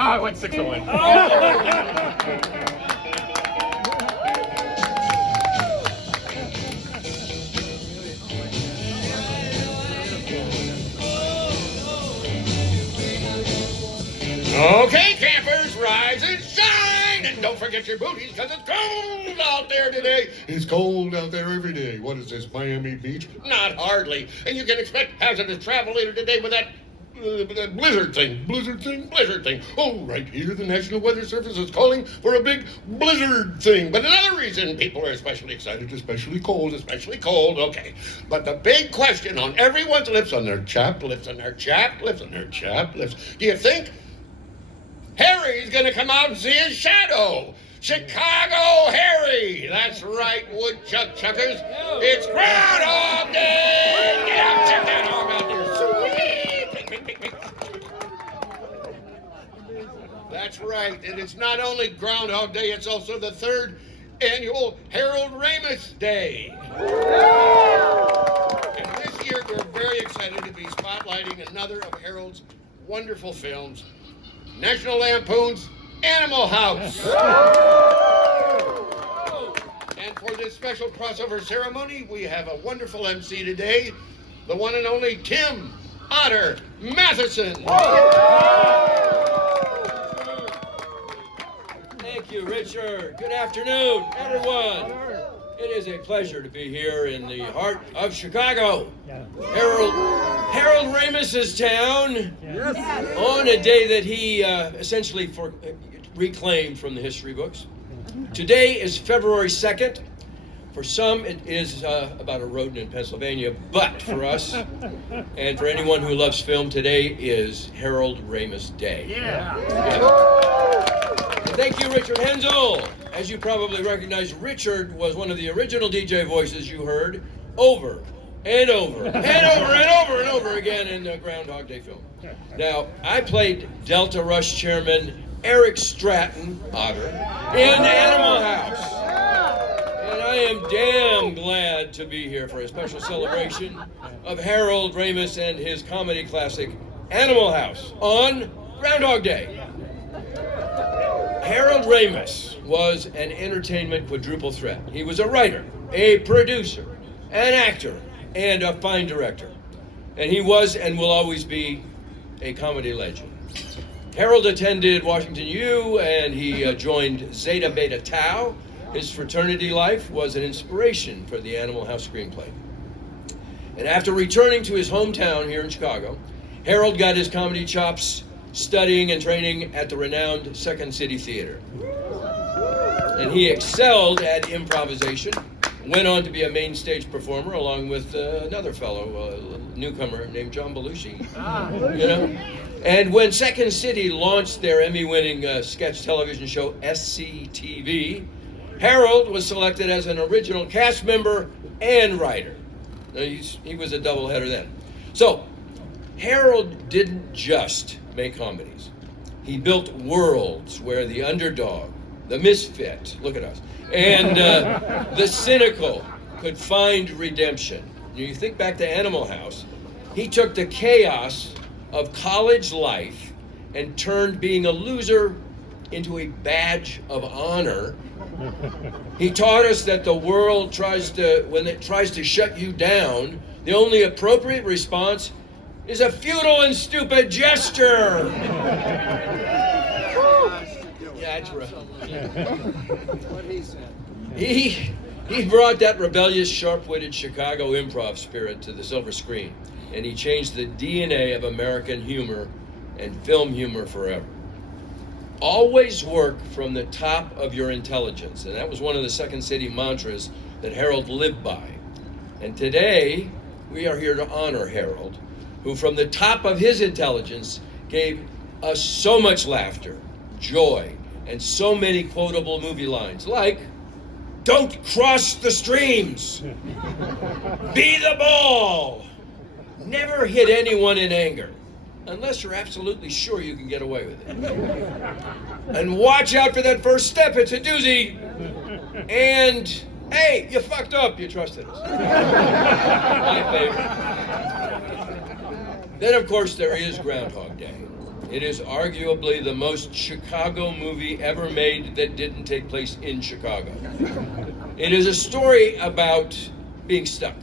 I went 6-1. Okay, campers, rise and shine! And don't forget your booties, because it's cold out there today. It's cold out there every day. What is this, Miami Beach? Not hardly. And you can expect hazardous travel later today with that blizzard thing. Oh, right here, the National Weather Service is calling for a big blizzard thing. But another reason people are especially excited, especially cold, okay. But the big question on everyone's lips, on their chapped lips, do you think Harry's gonna come out and see his shadow? Chicago Harry! That's right, woodchuck chuckers. It's Groundhog Day! Get out, check that hog out there. Sweet! That's right, and it's not only Groundhog Day, it's also the third annual Harold Ramis Day. And this year we're very excited to be spotlighting another of Harold's wonderful films, National Lampoon's Animal House. And for this special crossover ceremony, we have a wonderful MC today, the one and only Tim Otter Matheson. Thank you, Richard. Good afternoon, everyone. It is a pleasure to be here in the heart of Chicago. Harold Ramis' town, on a day that he essentially reclaimed from the history books. Today is February 2nd. For some, it is about a rodent in Pennsylvania, but for us, and for anyone who loves film, today is Harold Ramis Day. Thank you, Richard Hensel. As you probably recognize, Richard was one of the original DJ voices you heard over and over again in the Groundhog Day film. Now, I played Delta Rush Chairman Eric Stratton, Otter, in Animal House. And I am damn glad to be here for a special celebration of Harold Ramis and his comedy classic, Animal House, on Groundhog Day. Harold Ramis was an entertainment quadruple threat. He was a writer, a producer, an actor, and a fine director. And he was and will always be a comedy legend. Harold attended Washington U, and he joined Zeta Beta Tau. His fraternity life was an inspiration for the Animal House screenplay. And after returning to his hometown here in Chicago, Harold got his comedy chops studying and training at the renowned Second City Theater. And he excelled at improvisation, went on to be a main stage performer along with another fellow, a newcomer named John Belushi. And when Second City launched their Emmy-winning sketch television show SCTV, Harold was selected as an original cast member and writer. Now, he was a doubleheader then. So, Harold didn't just make comedies. He built worlds where the underdog, the misfit, look at us, and the cynical could find redemption. You think back to Animal House, he took the chaos of college life and turned being a loser into a badge of honor. He taught us that the world when it tries to shut you down, the only appropriate response is a futile and stupid gesture. Yeah, that's right. What he said. He brought that rebellious, sharp-witted Chicago improv spirit to the silver screen, and he changed the DNA of American humor and film humor forever. Always work from the top of your intelligence, and that was one of the Second City mantras that Harold lived by. And today, we are here to honor Harold, who from the top of his intelligence gave us so much laughter, joy, and so many quotable movie lines, like, "Don't cross the streams," "Be the ball," "Never hit anyone in anger, unless you're absolutely sure you can get away with it," and "Watch out for that first step, it's a doozy," and "Hey, you fucked up, you trusted us." My favorite. Then, of course, there is Groundhog Day. It is arguably the most Chicago movie ever made that didn't take place in Chicago. It is a story about being stuck,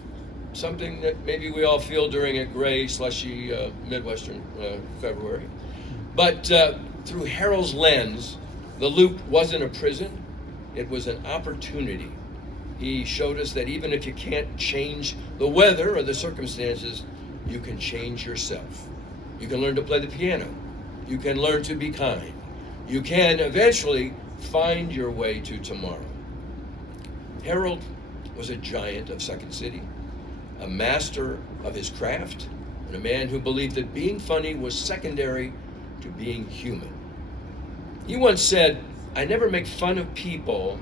something that maybe we all feel during a gray, slushy Midwestern February. But through Harold's lens, the loop wasn't a prison, it was an opportunity. He showed us that even if you can't change the weather or the circumstances, you can change yourself. You can learn to play the piano. You can learn to be kind. You can eventually find your way to tomorrow. Harold was a giant of Second City, a master of his craft, and a man who believed that being funny was secondary to being human. He once said, "I never make fun of people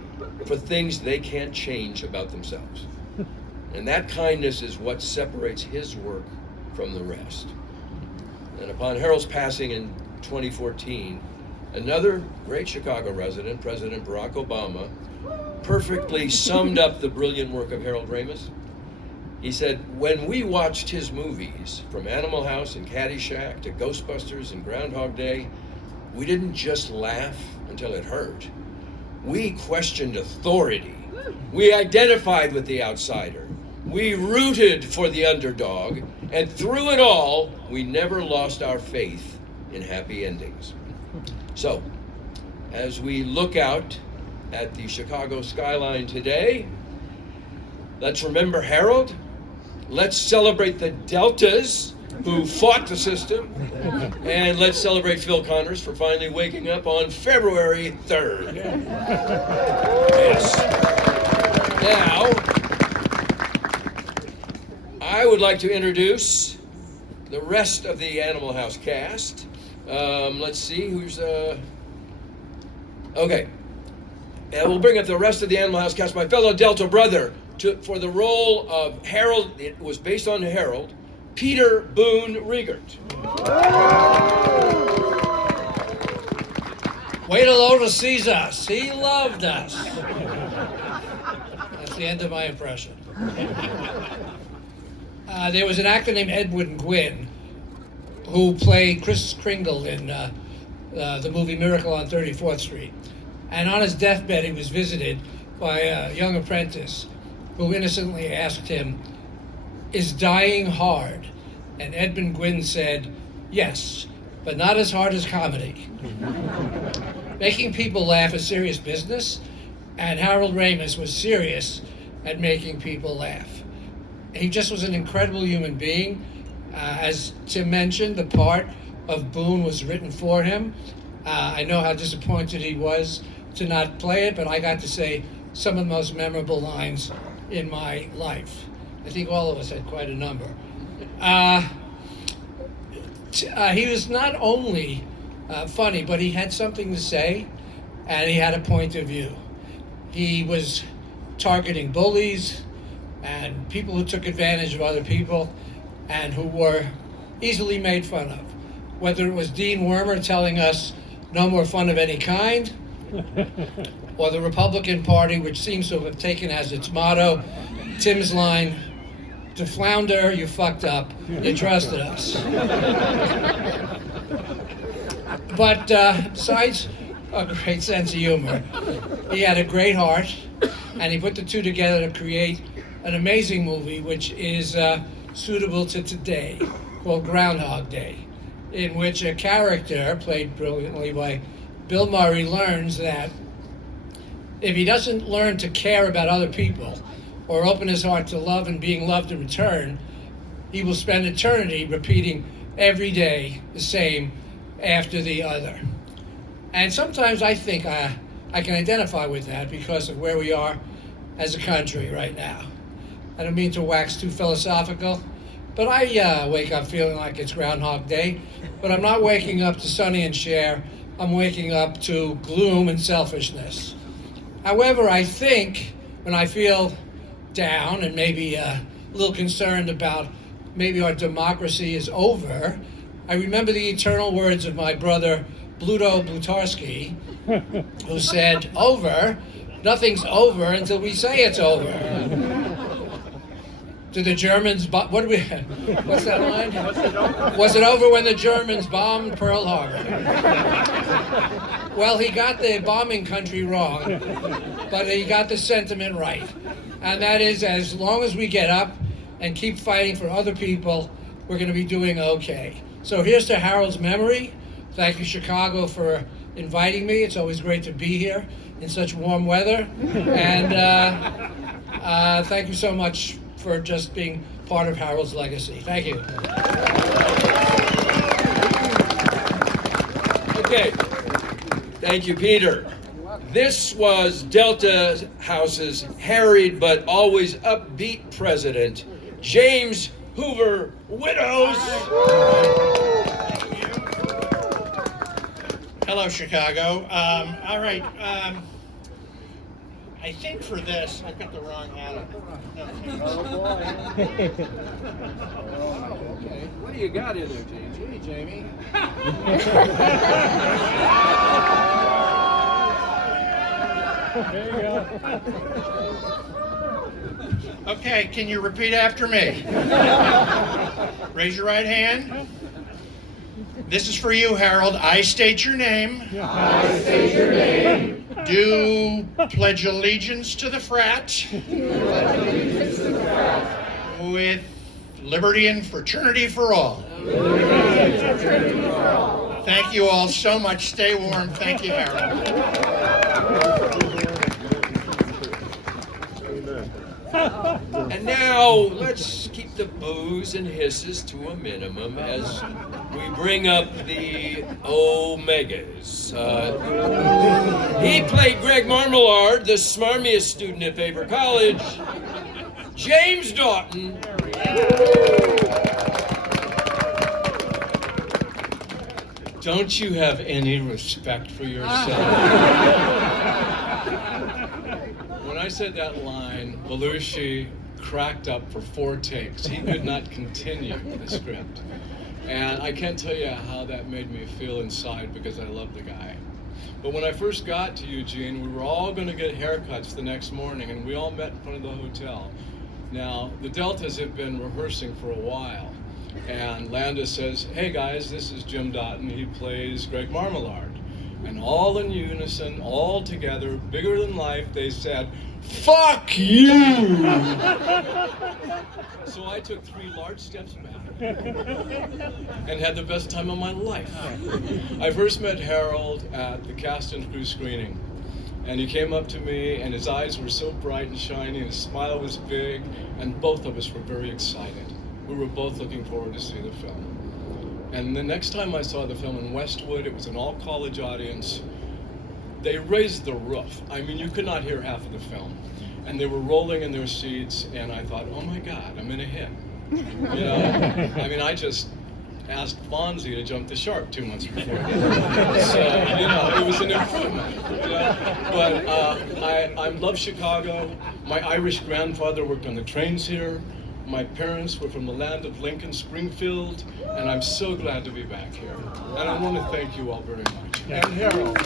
for things they can't change about themselves." And that kindness is what separates his work from the rest. And upon Harold's passing in 2014, another great Chicago resident, President Barack Obama, perfectly summed up the brilliant work of Harold Ramis. He said, "When we watched his movies, from Animal House and Caddyshack to Ghostbusters and Groundhog Day, we didn't just laugh until it hurt. We questioned authority. We identified with the outsider. We rooted for the underdog. And through it all, we never lost our faith in happy endings." So, as we look out at the Chicago skyline today, let's remember Harold. Let's celebrate the Deltas who fought the system. And let's celebrate Phil Connors for finally waking up on February 3rd. Yes. Now, I would like to introduce the rest of the Animal House cast. Let's see who's okay. And we'll bring up the rest of the Animal House cast. My fellow Delta brother, for the role of Harold, it was based on Harold, Peter Boone Riegert. Wait till Otis sees us. He loved us. That's the end of my impression. There was an actor named Edwin Gwynn who played Kris Kringle in the movie Miracle on 34th Street. And on his deathbed, he was visited by a young apprentice who innocently asked him, "Is dying hard?" And Edwin Gwynn said, "Yes, but not as hard as comedy." Making people laugh is serious business, and Harold Ramis was serious at making people laugh. He just was an incredible human being. As Tim mentioned, the part of Boone was written for him. I know how disappointed he was to not play it, but I got to say some of the most memorable lines in my life. I think all of us had quite a number. He was not only funny, but he had something to say, and he had a point of view. He was targeting bullies and people who took advantage of other people and who were easily made fun of. Whether it was Dean Wormer telling us no more fun of any kind, or the Republican Party, which seems to have taken as its motto Tim's line, "To flounder, you fucked up, you trusted us." But besides a great sense of humor, he had a great heart, and he put the two together to create an amazing movie which is suitable to today, called Groundhog Day, in which a character, played brilliantly by Bill Murray, learns that if he doesn't learn to care about other people or open his heart to love and being loved in return, he will spend eternity repeating every day the same after the other. And sometimes I think I can identify with that because of where we are as a country right now. I don't mean to wax too philosophical, but I wake up feeling like it's Groundhog Day, but I'm not waking up to Sonny and Cher. I'm waking up to gloom and selfishness. However, I think when I feel down and maybe a little concerned about maybe our democracy is over, I remember the eternal words of my brother Bluto Blutarski, who said, "Over? Nothing's over until we say it's over." Did the Germans, what do we, what's that line? Was it over when the Germans bombed Pearl Harbor? Well, he got the bombing country wrong, but he got the sentiment right. And that is, as long as we get up and keep fighting for other people, we're going to be doing okay. So here's to Harold's memory. Thank you, Chicago, for inviting me. It's always great to be here in such warm weather. And thank you so much for just being part of Harold's legacy. Thank you. Okay. Thank you, Peter. This was Delta House's harried but always upbeat president, James Hoover Widows. Hello, Chicago. All right. I think for this, I've got the wrong hat on. No. Okay. What do you got in there, James? Gee, Jamie. There you go. Okay, can you repeat after me? Raise your right hand. This is for you, Harold. I state your name. I state your name. Do pledge allegiance to the frat. With liberty and fraternity for all. Thank you all so much. Stay warm. Thank you, Harold. And now, let's keep the boos and hisses to a minimum as we bring up the Omegas. He played Greg Marmalard, the smarmiest student at Faber College, James Doughton. Don't you have any respect for yourself? When I said that line, Belushi cracked up for 4 takes. He could not continue the script. And I can't tell you how that made me feel inside because I love the guy. But when I first got to Eugene, we were all going to get haircuts the next morning, and we all met in front of the hotel. Now, the Deltas have been rehearsing for a while. And Landis says, hey guys, this is Jim Doughton. He plays Greg Marmalard. And all in unison, all together, bigger than life, they said, fuck you! So I took 3 large steps back and had the best time of my life. I first met Harold at the cast and crew screening. And he came up to me, and his eyes were so bright and shiny, and his smile was big, and both of us were very excited. We were both looking forward to see the film. And the next time I saw the film in Westwood, it was an all-college audience. They raised the roof. I mean, you could not hear half of the film. And they were rolling in their seats, and I thought, oh my God, I'm in a hit. You know, I mean, I just asked Fonzie to jump the shark 2 months before. So, you know, it was an improvement. You know? But I love Chicago. My Irish grandfather worked on the trains here. My parents were from the land of Lincoln, Springfield, and I'm so glad to be back here. And I want to thank you all very much. And Harold.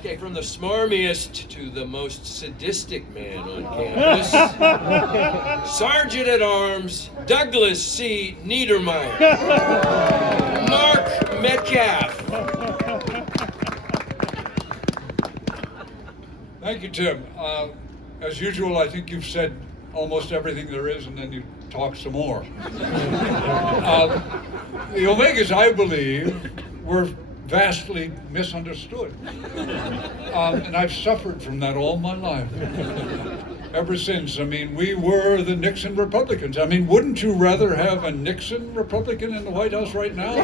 Okay, from the smarmiest to the most sadistic man on campus, Sergeant at Arms Douglas C. Niedermeyer. Mark Metcalf. Thank you, Tim. As usual, I think you've said almost everything there is, and then you talk some more. The Omegas, I believe, were vastly misunderstood. And I've suffered from that all my life. Ever since. I mean, we were the Nixon Republicans. I mean, wouldn't you rather have a Nixon Republican in the White House right now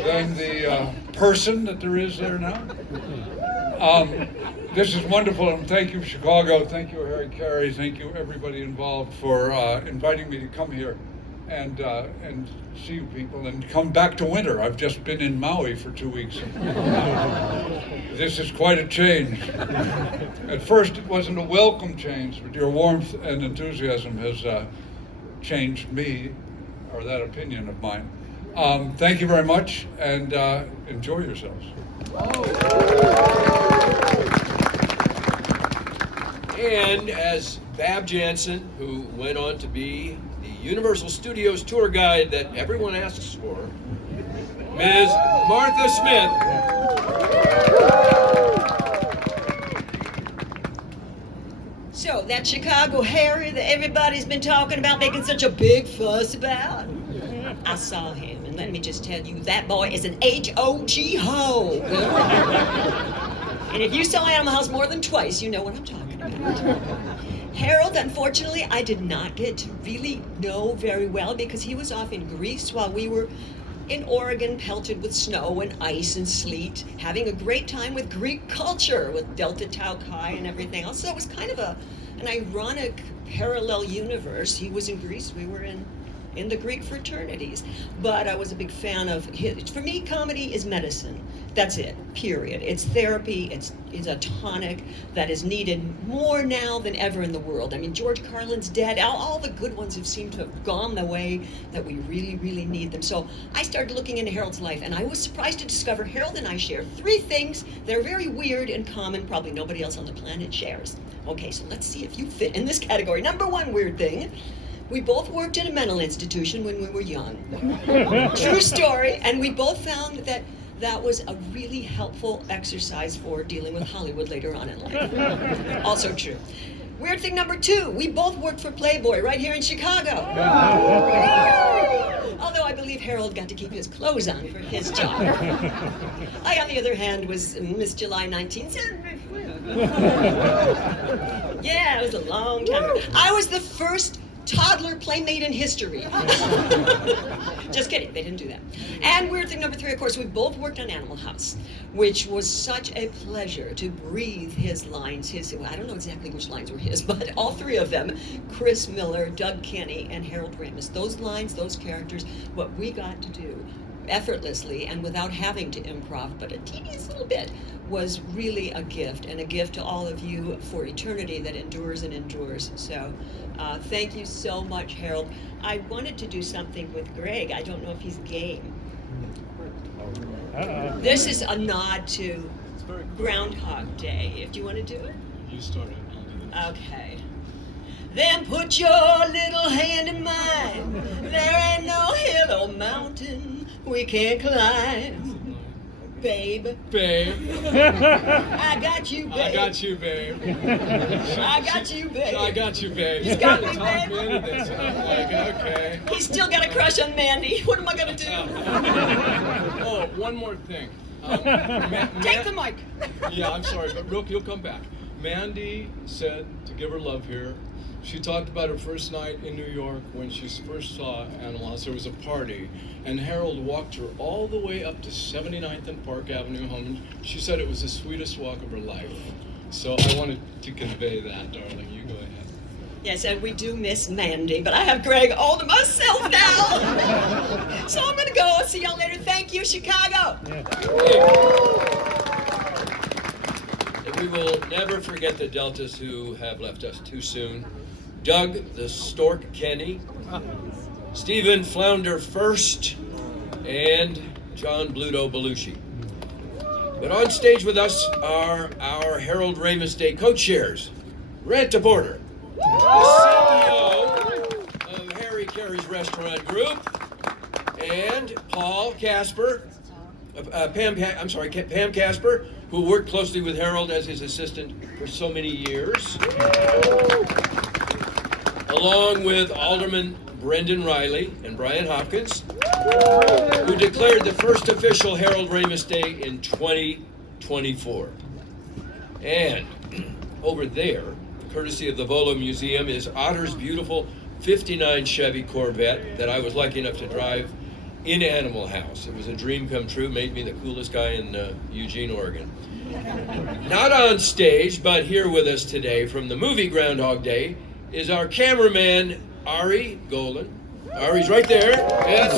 than the person that there is there now? This is wonderful, and thank you, Chicago. Thank you, Harry Caray. Thank you, everybody involved, for inviting me to come here and see you people and come back to winter. I've just been in Maui for 2 weeks. This is quite a change. At first, it wasn't a welcome change, but your warmth and enthusiasm has changed me, or that opinion of mine. Thank you very much, and enjoy yourselves. And as Bab Jansen, who went on to be the Universal Studios tour guide that everyone asks for, Ms. Martha Smith. So, that Chicago Harry that everybody's been talking about, making such a big fuss about, I saw him, and let me just tell you, that boy is an H-O-G ho. And if you saw Animal House more than twice, you know what I'm talking about. Harold, unfortunately, I did not get to really know very well because he was off in Greece while we were in Oregon, pelted with snow and ice and sleet, having a great time with Greek culture, with Delta Tau Chi and everything else. So it was kind of an ironic parallel universe. He was in Greece, we were in the Greek fraternities. But I was a big fan of his. For me, comedy is medicine. That's it, period. It's therapy, it's a tonic that is needed more now than ever in the world. I mean, George Carlin's dead. All the good ones have seemed to have gone the way that we really, really need them. So I started looking into Harold's life, and I was surprised to discover Harold and I share 3 things that are very weird and common, probably nobody else on the planet shares. Okay, so let's see if you fit in this category. Number 1 weird thing. We both worked in a mental institution when we were young. True story. And we both found that was a really helpful exercise for dealing with Hollywood later on in life. Also true. Weird thing number 2, we both worked for Playboy right here in Chicago. Although I believe Harold got to keep his clothes on for his job. I, on the other hand, was Miss July 1973. Yeah, it was a long time ago. I was the first toddler playmate in history. Just kidding, they didn't do that. And weird thing number 3, of course, we both worked on Animal House, which was such a pleasure to breathe his lines, well, I don't know exactly which lines were his, but all 3 of them, Chris Miller, Doug Kenny, and Harold Ramis. Those lines, those characters, what we got to do effortlessly and without having to improv, but a tedious little bit, was really a gift, and a gift to all of you for eternity that endures and endures. So thank you so much, Harold. I wanted to do something with Greg. I don't know if he's game. This is a nod to Groundhog Day. If you want to do it? You started. I'll do this. Okay. Then put your little hand in mine. There ain't no hill or mountain we can't climb. Babe. I got you, babe. I got you, babe. I got you, babe. I got you, babe. He's got me, Talk babe. me into this. And I'm like, okay. He's still got a crush on Mandy. What am I gonna do? Oh, one more thing. Take the mic. Yeah, I'm sorry, but you'll come back. Mandy said to give her love here. She talked about her first night in New York when she first saw Animal House. There was a party, and Harold walked her all the way up to 79th and Park Avenue home. And she said it was the sweetest walk of her life. So I wanted to convey that, darling. You go ahead. Yes, and we do miss Mandy, but I have Greg all to myself now. So I'm gonna go. I'll see y'all later. Thank you, Chicago. And we will never forget the Deltas who have left us too soon. Doug the Stork Kenny, Stephen Flounder First, and John Bluto Belushi. But on stage with us are our Harold Ramis Day co-chairs, Ranta Porter, the CEO of Harry Caray's Restaurant Group, and Paul Casper, Pam Casper, who worked closely with Harold as his assistant for so many years, along with Alderman Brendan Riley and Brian Hopkins, who declared the first official Harold Ramis Day in 2024. And over there, courtesy of the Volo Museum, is Otter's beautiful 59 Chevy Corvette that I was lucky enough to drive in Animal House. It was a dream come true, made me the coolest guy in Eugene, Oregon. Not on stage, but here with us today from the movie Groundhog Day is our cameraman, Ari Golan. Ari's right there. Yes.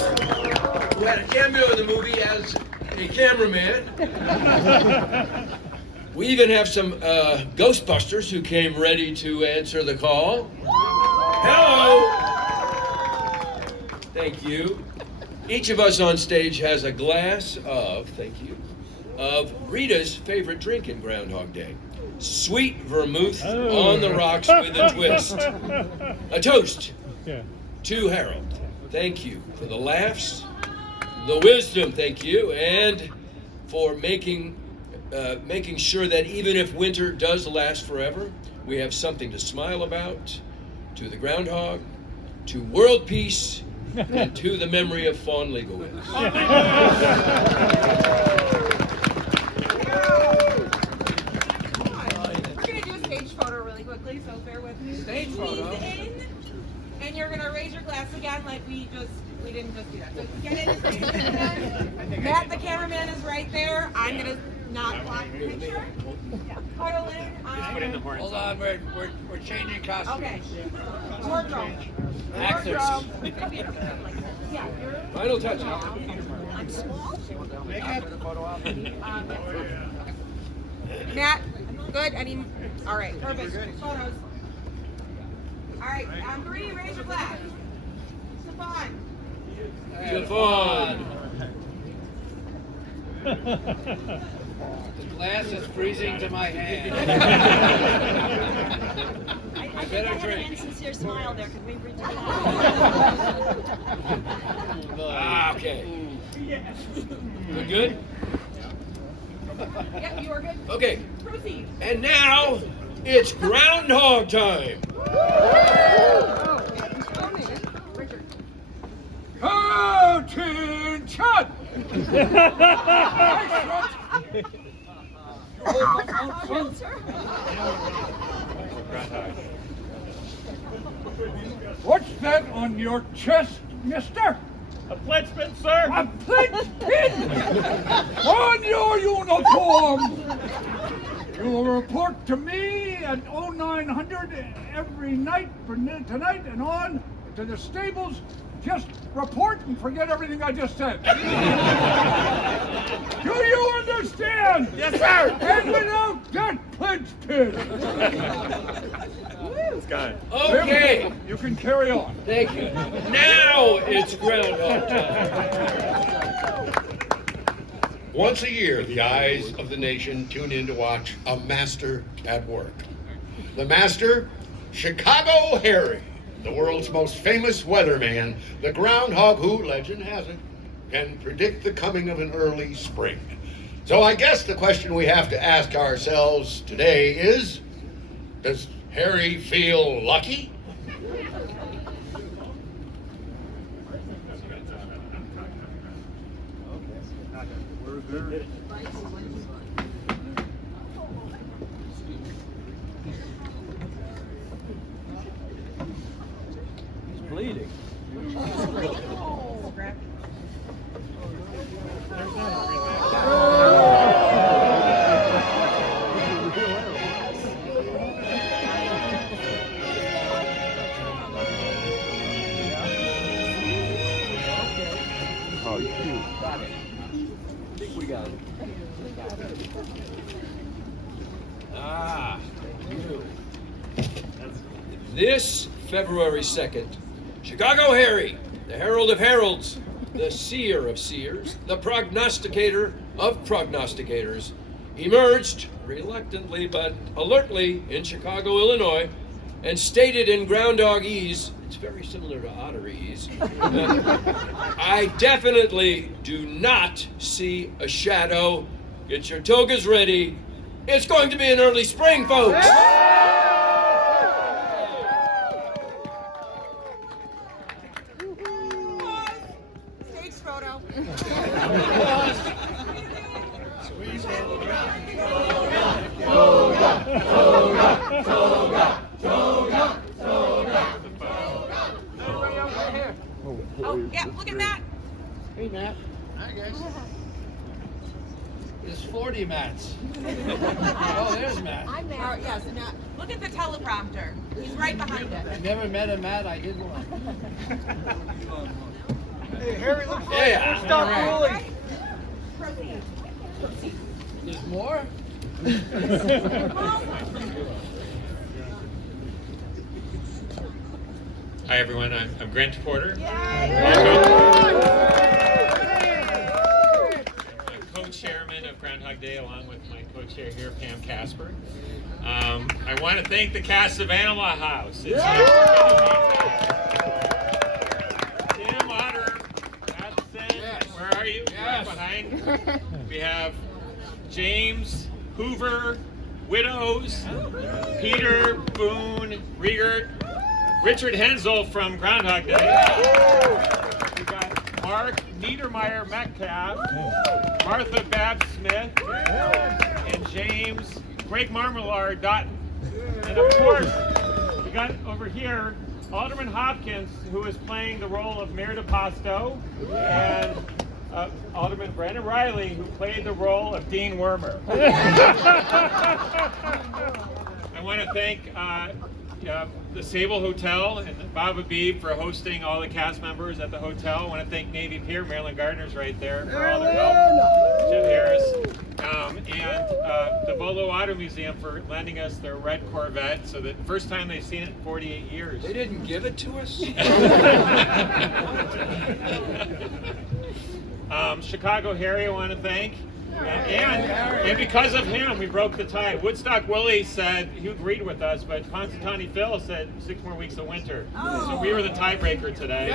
Who had a cameo in the movie as a cameraman. We even have some Ghostbusters who came ready to answer the call. Hello. Thank you. Each of us on stage has a glass of, thank you, of Rita's favorite drink in Groundhog Day. Sweet vermouth on the rocks with a twist. A toast Yeah. to Harold. Thank you for the laughs, the wisdom, thank you, and for making sure that even if winter does last forever, we have something to smile about. To the groundhog, to world peace, and to the memory of Fawn Leibowitz. I'm gonna do a stage photo really quickly, so bear with me. Stage photo? Squeeze in, and you're gonna raise your glass again like we didn't just do that. So get in and squeeze in again. Matt, the cameraman, is right there. I'm gonna not block the picture. Cuddle in. Hold on, we're changing costumes. Okay. Wardrobe. Actors. Yeah, you're. Final touch. I'm small. Matt, good. All right, perfect. Photos. All right, on 3, raise your glass. Stefan. Stefan. The glass is freezing to my hand. I think I had an insincere smile there. Could we redo that? Okay. We're good? Yep, you are good. Okay. Proceed. And now, it's groundhog time. Richard. Attention! What's that on your chest, mister? A pledge pin, sir. A pledge pin! On your uniform! You will report to me at 0900 every night from tonight and on to the stables. Just report and forget everything I just said. Do you understand? Yes, sir. And without that pledge pin. Okay. You can carry on. Thank you. Now it's groundhog time. Once a year, the eyes of the nation tune in to watch a master at work. The master, Chicago Harry, the world's most famous weatherman, the groundhog who, legend has it, can predict the coming of an early spring. So I guess the question we have to ask ourselves today is, does Harry feel lucky? Bleeding. This February 2nd, Chicago Harry, the herald of heralds, the seer of seers, the prognosticator of prognosticators, emerged reluctantly but alertly in Chicago, Illinois, and stated in groundhogese, it's very similar to otterese, I definitely do not see a shadow. Get your togas ready. It's going to be an early spring, folks. Stage photo. Oh, yeah, look at that. Hey, Matt. Hi, guys. There's 40 Matts. Oh, there's Matt. I'm Matt. Oh, yes, Matt. Look at the teleprompter. He's right behind it. I never met a Matt. I did one. Hey, Harry, looks like Yeah. stop All rolling. Proceed. There's more? Hi everyone, I'm Grant Porter. I'm co-chairman of Groundhog Day along with my chair here, Pam Casper. I want to thank the cast of Animal House. It's Tim Otter, Madison, where are you? Right behind. We have James, Hoover, Widows, Peter, Boone, Riegert, Richard Hensel from Groundhog Day. We got Mark Niedermeyer Metcalf, Martha Babs Smith, and James Greg Marmalard Dotton. And of course, we got over here Alderman Hopkins, who is playing the role of Mayor DePasto, and Alderman Brandon Riley, who played the role of Dean Wormer. I want to thank the Sable Hotel and Bob Habib for hosting all the cast members at the hotel. I want to thank Navy Pier, Marilyn Gardner's right there, for all their help. Jim Harris. And the Bolo Auto Museum for lending us their red Corvette, so that first time they've seen it in 48 years. They didn't give it to us? Chicago Harry, I want to thank. And because of him, we broke the tie. Woodstock Willie said he agreed with us, but Constantani Phil said 6 more weeks of winter. So we were the tiebreaker today.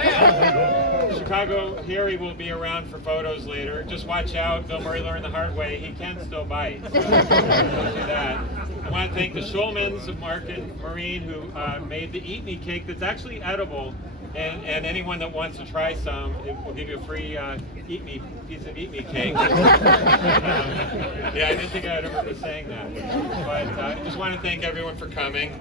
Chicago Harry will be around for photos later. Just watch out. Bill Murray learned the hard way. He can still bite. So don't do that. I want to thank the Schulmans of Market Marine who made the Eat Me cake that's actually edible. And anyone that wants to try some, it will give you a free piece of Eat Me cake. Yeah, I didn't think I would ever be saying that. But I just want to thank everyone for coming.